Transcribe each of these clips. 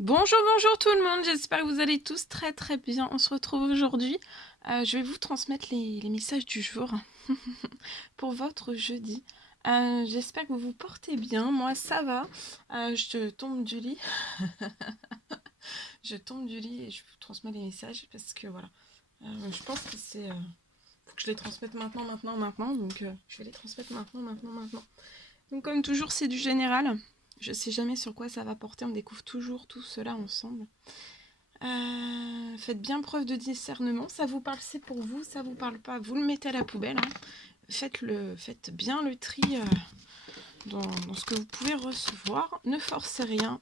Bonjour, bonjour tout le monde, j'espère que vous allez tous très très bien. On se retrouve aujourd'hui. Je vais vous transmettre les messages du jour pour votre jeudi. J'espère que vous vous portez bien. Moi, ça va. Je tombe du lit. Je tombe du lit et je vous transmets les messages parce que voilà. Je pense que c'est. Faut que je les transmette maintenant. Donc, je vais les transmettre maintenant. Donc, comme toujours, c'est du général. Je sais jamais sur quoi ça va porter. On découvre toujours tout cela ensemble. Faites bien preuve de discernement. Ça vous parle, c'est pour vous. Ça vous parle pas, vous le mettez à la poubelle. Hein. Faites bien le tri dans ce que vous pouvez recevoir. Ne forcez rien.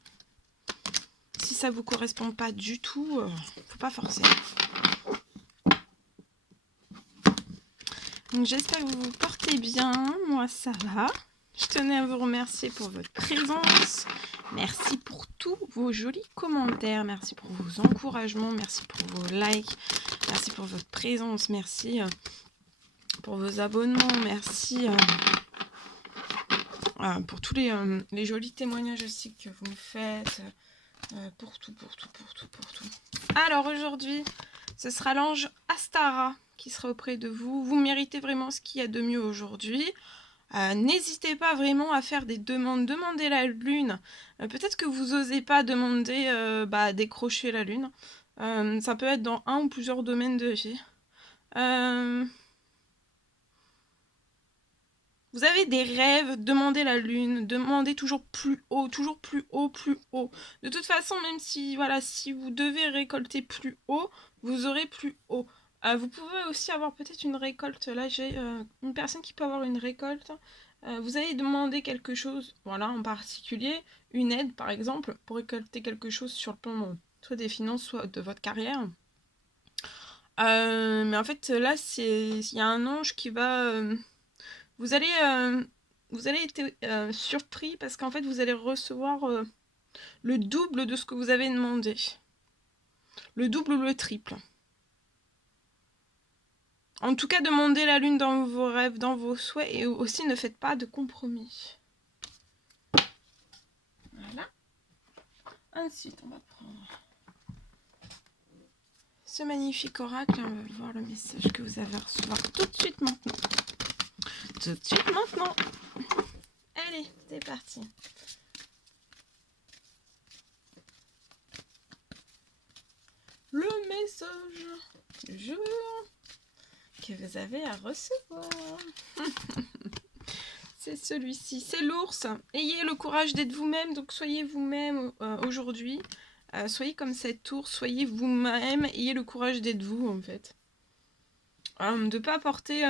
Si ça vous correspond pas du tout, faut pas forcer. Donc j'espère que vous vous portez bien. Moi, ça va. Je tenais à vous remercier pour votre présence. Merci pour tous vos jolis commentaires. Merci pour vos encouragements. Merci pour vos likes. Merci pour votre présence. Merci pour vos abonnements. Merci pour tous les jolis témoignages aussi que vous me faites. Pour tout. Alors aujourd'hui, ce sera l'ange Astara qui sera auprès de vous. Vous méritez vraiment ce qu'il y a de mieux aujourd'hui. N'hésitez pas vraiment à faire des demandes. Demandez la lune. Peut-être que vous n'osez pas demander décrocher la lune. Ça peut être dans un ou plusieurs domaines de vie. Vous avez des rêves, demandez la lune, demandez toujours plus haut, plus haut. De toute façon, même si si vous devez récolter plus haut, vous aurez plus haut. Vous pouvez aussi avoir peut-être une récolte. Là, j'ai une personne qui peut avoir une récolte. Vous allez demander quelque chose, voilà, en particulier, une aide par exemple, pour récolter quelque chose sur le plan soit des finances, soit de votre carrière. Mais en fait, là, il y a un ange qui va... Vous allez être surpris parce qu'en fait, vous allez recevoir le double de ce que vous avez demandé. Le double ou le triple. En tout cas, demandez la lune dans vos rêves, dans vos souhaits et aussi ne faites pas de compromis. Voilà. Ensuite, on va prendre ce magnifique oracle et on va voir le message que vous avez à recevoir tout de suite maintenant. Tout de suite maintenant. Allez, c'est parti. Le message du jour que vous avez à recevoir. C'est celui-ci, c'est l'ours. Ayez le courage d'être vous-même, donc soyez vous-même aujourd'hui. Soyez comme cet ours, soyez vous-même, ayez le courage d'être vous en fait. De pas porter...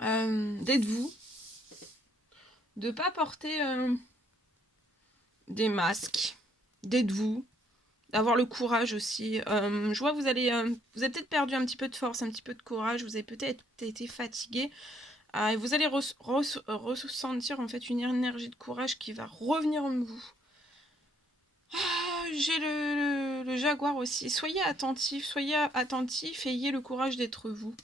d'être vous. De pas porter des masques. D'être vous. D'avoir le courage aussi. Je vois vous avez peut-être perdu un petit peu de force, un petit peu de courage, vous avez peut-être été fatigué. Et vous allez ressentir en fait une énergie de courage qui va revenir en vous. J'ai le jaguar aussi. Soyez attentif, ayez le courage d'être vous.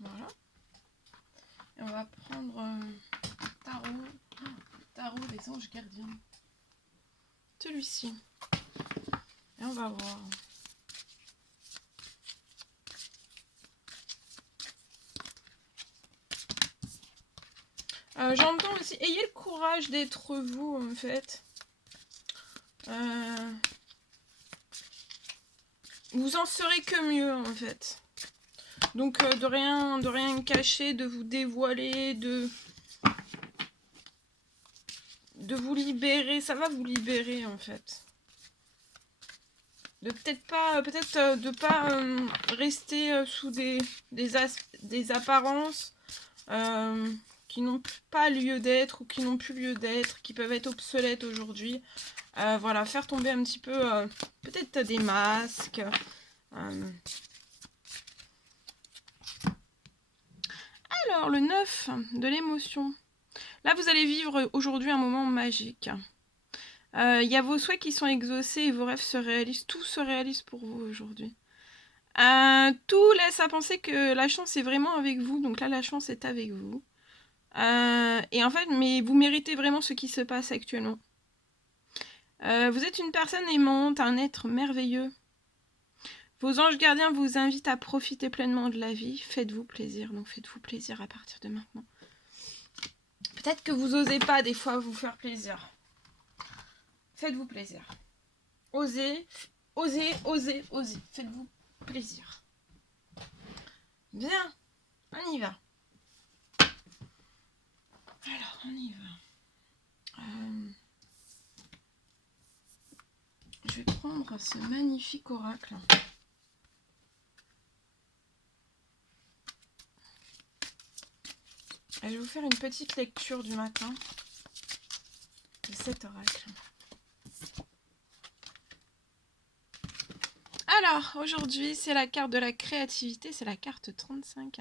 Voilà. Et on va prendre tarot des anges gardiens. Celui-ci. Et on va voir. J'entends aussi, ayez le courage d'être vous en fait. Vous en serez que mieux en fait. Donc de rien cacher, de vous dévoiler, de vous libérer, ça va vous libérer en fait. De peut-être de pas rester sous des apparences qui n'ont pas lieu d'être ou qui n'ont plus lieu d'être, qui peuvent être obsolètes aujourd'hui. Voilà, faire tomber un petit peu peut-être des masques. Alors, le 9 de l'émotion. Là, vous allez vivre aujourd'hui un moment magique. Il y a vos souhaits qui sont exaucés et vos rêves se réalisent. Tout se réalise pour vous aujourd'hui. Tout laisse à penser que la chance est vraiment avec vous. Donc là, la chance est avec vous. Et en fait, mais vous méritez vraiment ce qui se passe actuellement. Vous êtes une personne aimante, un être merveilleux. Vos anges gardiens vous invitent à profiter pleinement de la vie. Faites-vous plaisir, donc faites-vous plaisir à partir de maintenant. Peut-être que vous osez pas des fois vous faire plaisir. Faites-vous plaisir. Osez, osez, osez, osez. Faites-vous plaisir. Bien, on y va. Alors, on y va. Je vais prendre ce magnifique oracle. Et je vais vous faire une petite lecture du matin de cet oracle. Alors, aujourd'hui, c'est la carte de la créativité, c'est la carte 35,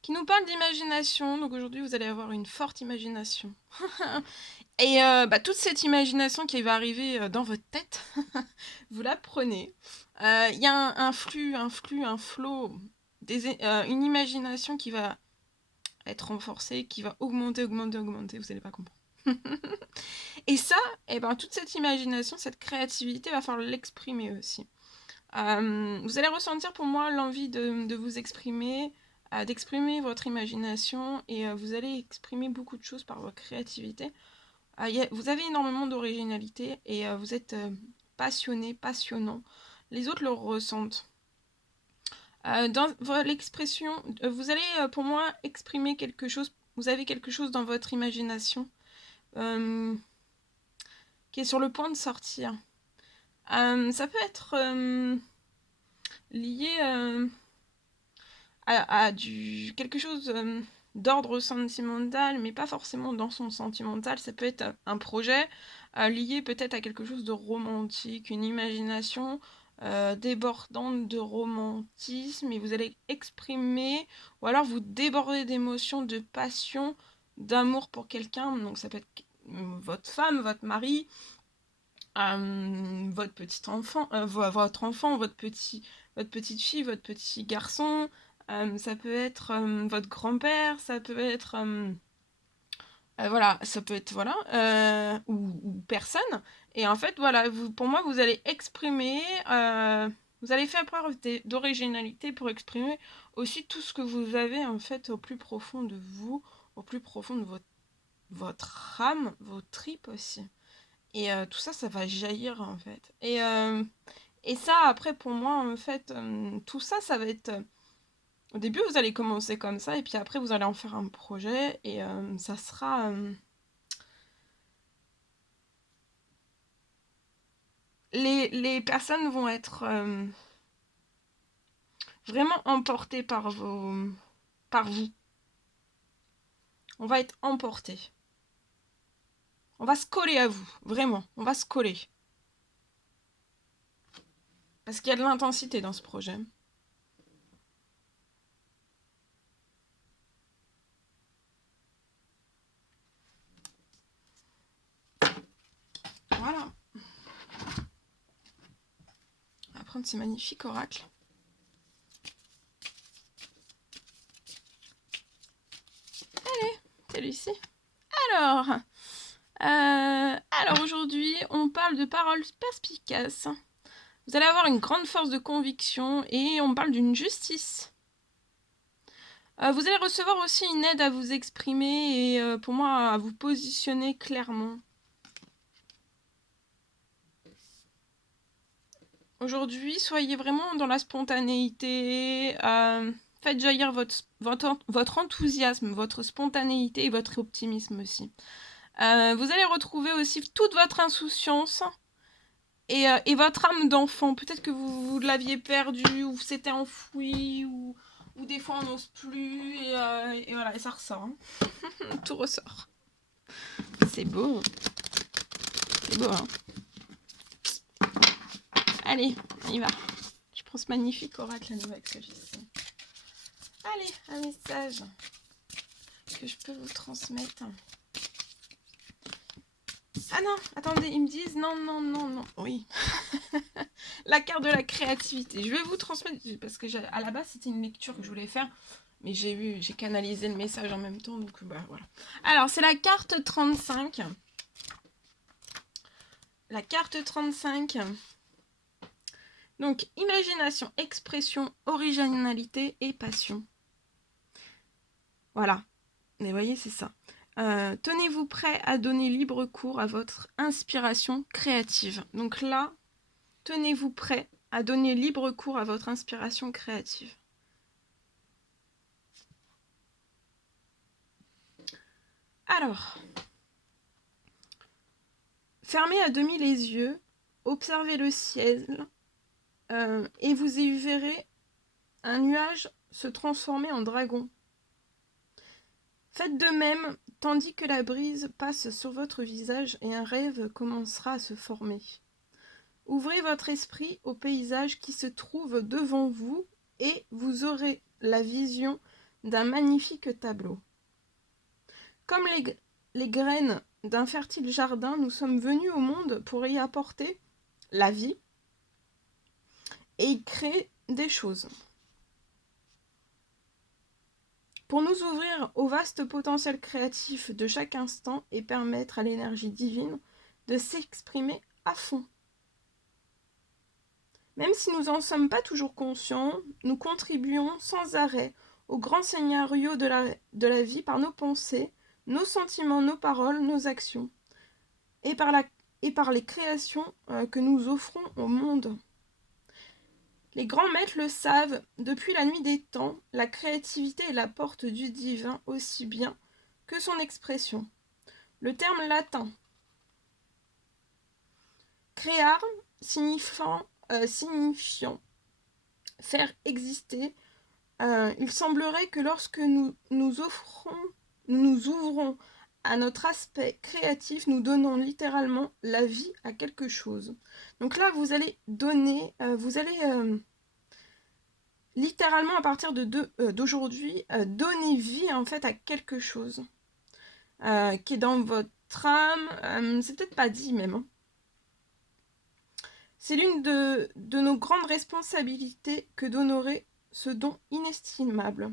qui nous parle d'imagination. Donc aujourd'hui, vous allez avoir une forte imagination. Et toute cette imagination qui va arriver dans votre tête, vous la prenez. Il y a un flux, un flow, une imagination qui va être renforcée, qui va augmenter, vous n'allez pas comprendre. Et ça, toute cette imagination, cette créativité, va falloir l'exprimer aussi. Vous allez ressentir pour moi l'envie de vous exprimer, d'exprimer votre imagination, et vous allez exprimer beaucoup de choses par votre créativité. Vous avez énormément d'originalité et vous êtes passionné, passionnant. Les autres le ressentent. Dans l'expression, vous allez pour moi exprimer quelque chose. Vous avez quelque chose dans votre imagination qui est sur le point de sortir. Ça peut être lié à quelque chose d'ordre sentimental, mais pas forcément dans son sentimental. Ça peut être un projet lié peut-être à quelque chose de romantique, une imagination débordante de romantisme, et vous allez exprimer, ou alors vous débordez d'émotions, de passion, d'amour pour quelqu'un. Donc ça peut être votre femme, votre mari, votre petit enfant, votre enfant, votre petite fille, votre petit garçon. Ça peut être votre grand-père, ça peut être voilà, ça peut être voilà, ou personne. Et en fait, voilà, pour moi, vous allez exprimer, vous allez faire preuve d'originalité pour exprimer aussi tout ce que vous avez en fait au plus profond de vous, au plus profond de votre âme, vos tripes aussi. Et tout ça, ça va jaillir en fait. Et ça, après, pour moi, en fait, tout ça, ça va être. Au début, vous allez commencer comme ça, et puis après, vous allez en faire un projet, et ça sera. Les personnes vont être vraiment emportées par vous. On va être emportés. On va se coller à vous, vraiment. On va se coller. Parce qu'il y a de l'intensité dans ce projet. Voilà. On va prendre ce magnifique oracle. Allez, celui-ci. Alors aujourd'hui, on parle de paroles perspicaces. Vous allez avoir une grande force de conviction et on parle d'une justice. Vous allez recevoir aussi une aide à vous exprimer et pour moi à vous positionner clairement. Aujourd'hui, soyez vraiment dans la spontanéité. Faites jaillir votre enthousiasme, votre spontanéité et votre optimisme aussi. Vous allez retrouver aussi toute votre insouciance et votre âme d'enfant. Peut-être que vous l'aviez perdu ou c'était enfoui ou des fois on n'ose plus et voilà, et ça ressort. Hein. Tout ressort. C'est beau. C'est beau, hein. Allez, on y va. Je prends ce magnifique oracle à nouveau avec celui-ci. Allez, un message que je peux vous transmettre. Ah non, attendez, ils me disent non. Oui. La carte de la créativité. Je vais vous transmettre, parce que à la base, c'était une lecture que je voulais faire. Mais j'ai canalisé le message en même temps, donc bah voilà. Alors, c'est la carte 35. La carte 35. Donc, imagination, expression, originalité et passion. Voilà. Mais voyez, c'est ça. Tenez-vous prêt à donner libre cours à votre inspiration créative. Donc là, tenez-vous prêt à donner libre cours à votre inspiration créative. Alors, fermez à demi les yeux, observez le ciel et vous y verrez un nuage se transformer en dragon. Faites de même tandis que la brise passe sur votre visage et un rêve commencera à se former. Ouvrez votre esprit au paysage qui se trouve devant vous et vous aurez la vision d'un magnifique tableau. Comme les graines d'un fertile jardin, nous sommes venus au monde pour y apporter la vie et y créer des choses. Pour nous ouvrir au vaste potentiel créatif de chaque instant et permettre à l'énergie divine de s'exprimer à fond. Même si nous n'en sommes pas toujours conscients, nous contribuons sans arrêt au grand scénario de la vie par nos pensées, nos sentiments, nos paroles, nos actions, et par les créations que nous offrons au monde. Les grands maîtres le savent, depuis la nuit des temps, la créativité est la porte du divin aussi bien que son expression. Le terme latin créare signifiant faire exister, il semblerait que lorsque nous nous ouvrons à notre aspect créatif, nous donnons littéralement la vie à quelque chose. Donc là, vous allez donner, littéralement à partir d'aujourd'hui, donner vie en fait à quelque chose qui est dans votre âme. C'est peut-être pas dit même. Hein. C'est l'une de nos grandes responsabilités que d'honorer ce don inestimable.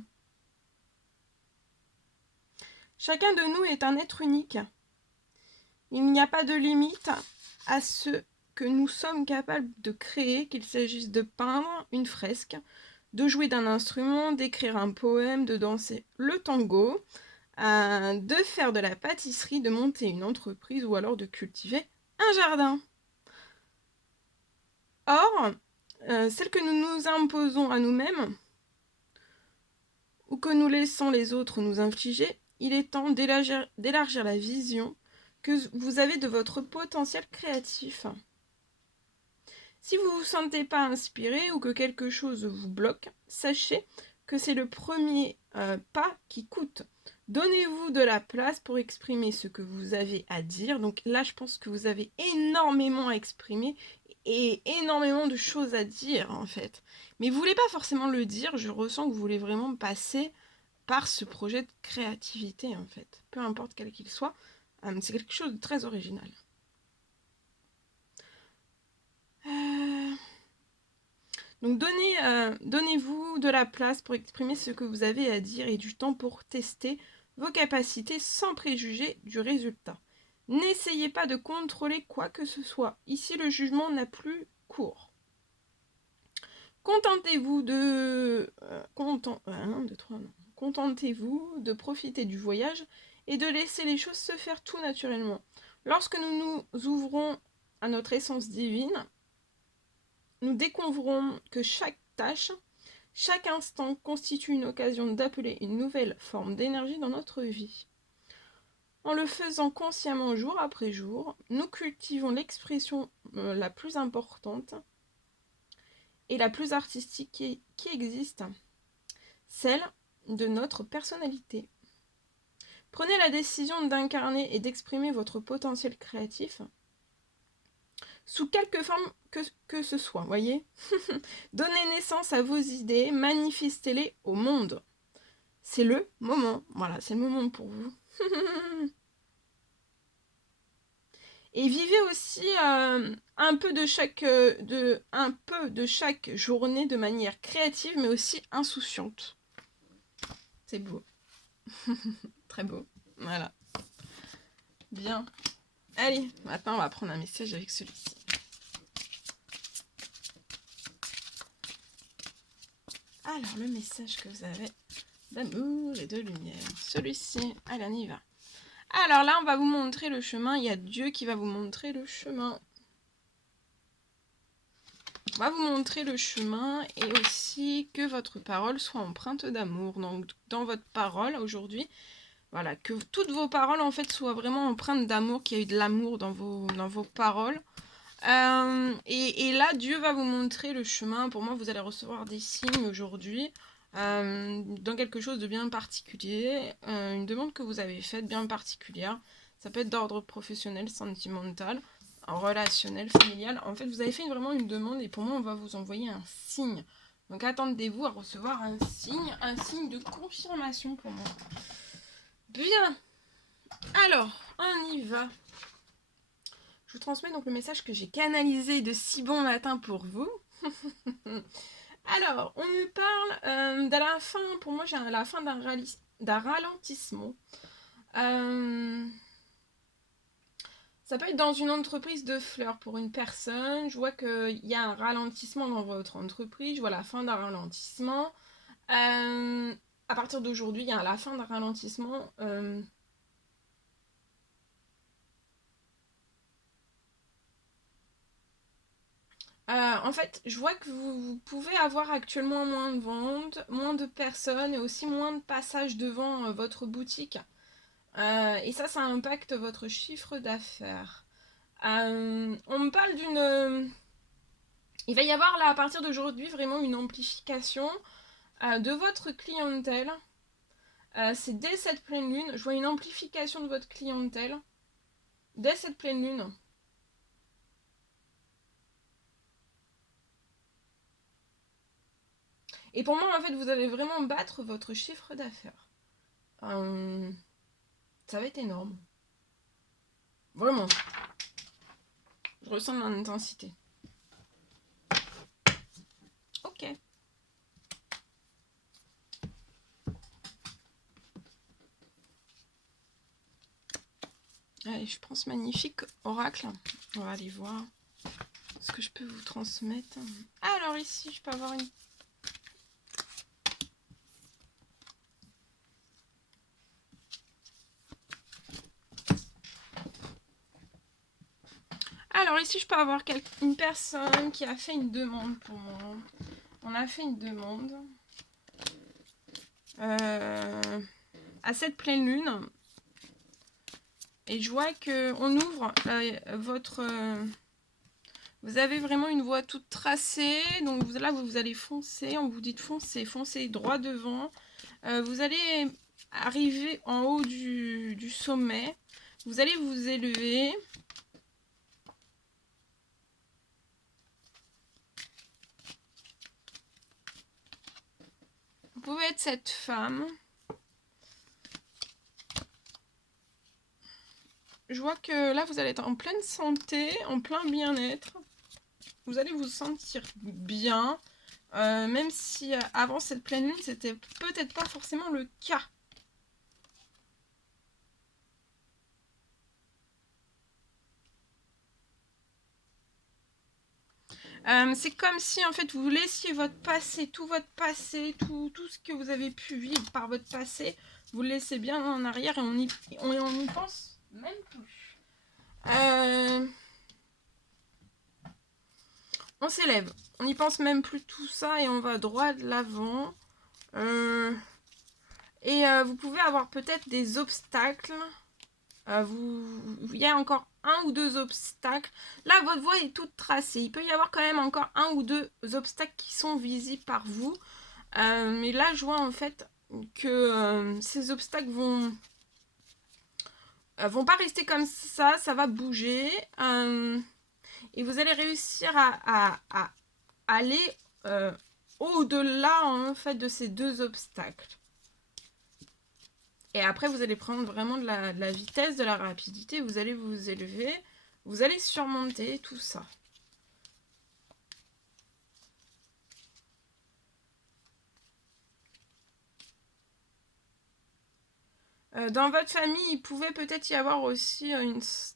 Chacun de nous est un être unique. Il n'y a pas de limite à ce que nous sommes capables de créer, qu'il s'agisse de peindre une fresque, de jouer d'un instrument, d'écrire un poème, de danser le tango, de faire de la pâtisserie, de monter une entreprise ou alors de cultiver un jardin. Or, celle que nous nous imposons à nous-mêmes ou que nous laissons les autres nous infliger, il est temps d'élargir la vision que vous avez de votre potentiel créatif. Si vous ne vous sentez pas inspiré ou que quelque chose vous bloque, sachez que c'est le premier pas qui coûte. Donnez-vous de la place pour exprimer ce que vous avez à dire. Donc là, je pense que vous avez énormément à exprimer et énormément de choses à dire en fait. Mais vous ne voulez pas forcément le dire, je ressens que vous voulez vraiment passer par ce projet de créativité en fait. Peu importe quel qu'il soit, c'est quelque chose de très original. Donc donnez-vous de la place pour exprimer ce que vous avez à dire et du temps pour tester vos capacités sans préjuger du résultat. N'essayez pas de contrôler quoi que ce soit. Ici, le jugement n'a plus cours. Contentez-vous Contentez-vous de profiter du voyage et de laisser les choses se faire tout naturellement. Lorsque nous nous ouvrons à notre essence divine, nous découvrons que chaque tâche, chaque instant constitue une occasion d'appeler une nouvelle forme d'énergie dans notre vie. En le faisant consciemment jour après jour, nous cultivons l'expression la plus importante et la plus artistique qui existe, celle de notre personnalité. Prenez la décision d'incarner et d'exprimer votre potentiel créatif sous quelque forme que ce soit, voyez. Donnez naissance à vos idées, manifestez-les au monde. C'est le moment, voilà, c'est le moment pour vous. Et vivez aussi un peu de chaque journée de manière créative, mais aussi insouciante. C'est beau. Très beau. Voilà. Bien. Allez, maintenant on va prendre un message avec celui-ci. Alors, le message que vous avez d'amour et de lumière. Celui-ci, allez, on y va. Alors là, on va vous montrer le chemin. Il y a Dieu qui va vous montrer le chemin. On va vous montrer le chemin et aussi que votre parole soit empreinte d'amour. Donc, dans votre parole aujourd'hui, voilà, que toutes vos paroles en fait soient vraiment empreintes d'amour, qu'il y ait eu de l'amour dans vos paroles. Et là, Dieu va vous montrer le chemin. Pour moi, vous allez recevoir des signes aujourd'hui dans quelque chose de bien particulier, une demande que vous avez faite bien particulière. Ça peut être d'ordre professionnel, sentimental, relationnel, familial. En fait, vous avez fait vraiment une demande et pour moi, on va vous envoyer un signe. Donc, attendez-vous à recevoir un signe de confirmation pour moi. Bien. Alors, on y va. Je vous transmets donc le message que j'ai canalisé de si bon matin pour vous. Alors, on nous parle de la fin, pour moi j'ai la fin d'un ralentissement. Ça peut être dans une entreprise de fleurs pour une personne. Je vois qu'il y a un ralentissement dans votre entreprise. Je vois la fin d'un ralentissement. À partir d'aujourd'hui, il y a la fin d'un ralentissement. En fait, je vois que vous pouvez avoir actuellement moins de ventes, moins de personnes et aussi moins de passages devant votre boutique. Et ça impacte votre chiffre d'affaires. On me parle d'une... Il va y avoir là, à partir d'aujourd'hui, vraiment une amplification de votre clientèle. C'est dès cette pleine lune. Je vois une amplification de votre clientèle. Dès cette pleine lune. Et pour moi, en fait, vous allez vraiment battre votre chiffre d'affaires. Ça va être énorme. Vraiment. Je ressens l'intensité. Ok. Allez, je prends ce magnifique oracle. On va aller voir ce que je peux vous transmettre. Alors ici, je peux avoir une... Alors ici, je peux avoir une personne qui a fait une demande pour moi. On a fait une demande à cette pleine lune. Et je vois qu'on ouvre votre... vous avez vraiment une voie toute tracée. Donc là, vous allez foncer. On vous dit de foncer. Foncez droit devant. Vous allez arriver en haut du sommet. Vous allez vous élever. Vous pouvez être cette femme. Je vois que là, vous allez être en pleine santé, en plein bien-être. Vous allez vous sentir bien, même si avant cette pleine lune, c'était peut-être pas forcément le cas. C'est comme si en fait vous laissiez votre passé, tout ce que vous avez pu vivre par votre passé, vous le laissez bien en arrière et on y pense même plus. On s'élève, on n'y pense même plus tout ça et on va droit de l'avant. Vous pouvez avoir peut-être des obstacles. Il y a encore un ou deux obstacles. Là, votre voie est toute tracée. Il peut y avoir quand même encore un ou deux obstacles qui sont visibles par vous. Mais là, je vois en fait que ces obstacles vont pas rester comme ça. Ça va bouger. Et vous allez réussir à aller au-delà en fait de ces deux obstacles. Et après, vous allez prendre vraiment de la vitesse, de la rapidité. Vous allez vous élever. Vous allez surmonter tout ça. Dans votre famille, il pouvait peut-être y avoir aussi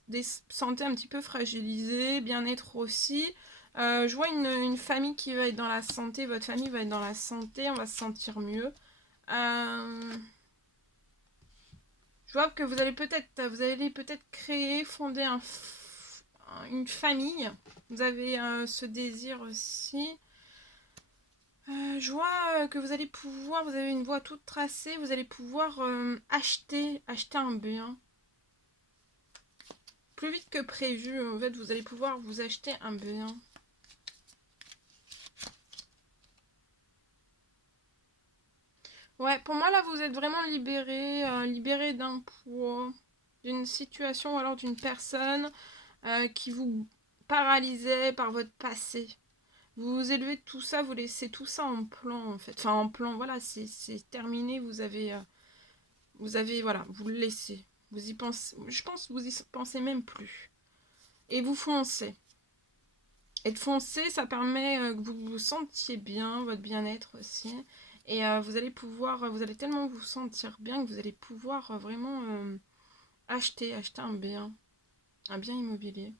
des santé un petit peu fragilisées, bien-être aussi. Je vois une famille qui va être dans la santé, votre famille va être dans la santé, on va se sentir mieux. Je vois que vous allez peut-être créer, fonder une famille. Vous avez ce désir aussi. Je vois que vous allez pouvoir, vous avez une voie toute tracée, vous allez pouvoir acheter un bien. Plus vite que prévu, en fait, vous allez pouvoir vous acheter un bien. Ouais, pour moi, là, vous êtes vraiment libéré, libéré d'un poids, d'une situation ou alors d'une personne qui vous paralysait par votre passé. Vous vous élevez de tout ça, vous laissez tout ça en plan, en fait. Enfin, en plan, voilà, c'est terminé, vous avez, voilà, vous le laissez. Vous y pensez, je pense que vous y pensez même plus. Et vous foncez. Et de foncer, ça permet que vous vous sentiez bien, votre bien-être aussi. Et vous allez pouvoir, vous allez tellement vous sentir bien que vous allez pouvoir vraiment acheter un bien immobilier.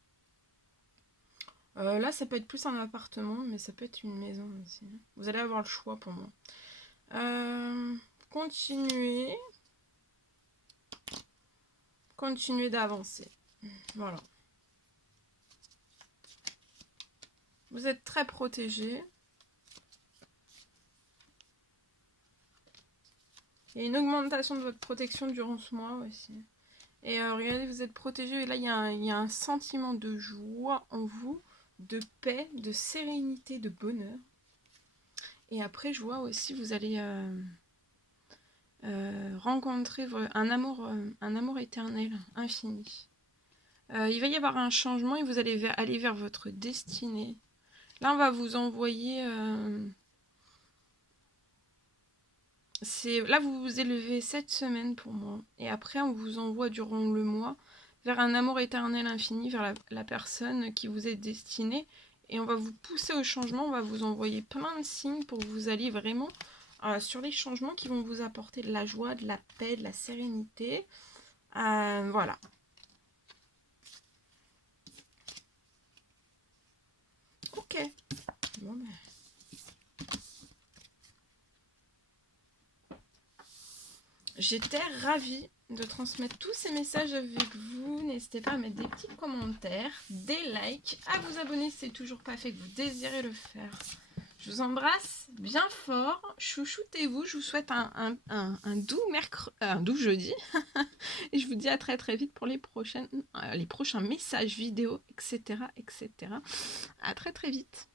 Là, ça peut être plus un appartement, mais ça peut être une maison aussi. Vous allez avoir le choix pour moi. Continuez. Continuez d'avancer. Voilà. Vous êtes très protégé. Il y a une augmentation de votre protection durant ce mois aussi. Et regardez, vous êtes protégé. Et là, il y a un sentiment de joie en vous, de paix, de sérénité, de bonheur. Et après, je vois aussi, vous allez rencontrer un amour éternel, infini. Il va y avoir un changement et vous allez aller vers votre destinée. Là, on va vous envoyer... là, vous vous élevez 7 semaines pour moi. Et après, on vous envoie durant le mois vers un amour éternel infini, vers la personne qui vous est destinée. Et on va vous pousser au changement, on va vous envoyer plein de signes pour que vous alliez vraiment sur les changements qui vont vous apporter de la joie, de la paix, de la sérénité. Voilà. Ok. Bon, ben. J'étais ravie de transmettre tous ces messages avec vous. N'hésitez pas à mettre des petits commentaires, des likes, à vous abonner si c'est toujours pas fait, que vous désirez le faire. Je vous embrasse bien fort. Chouchoutez-vous. Je vous souhaite un doux jeudi. Et je vous dis à très très vite pour les prochains messages vidéo, etc. À très très vite.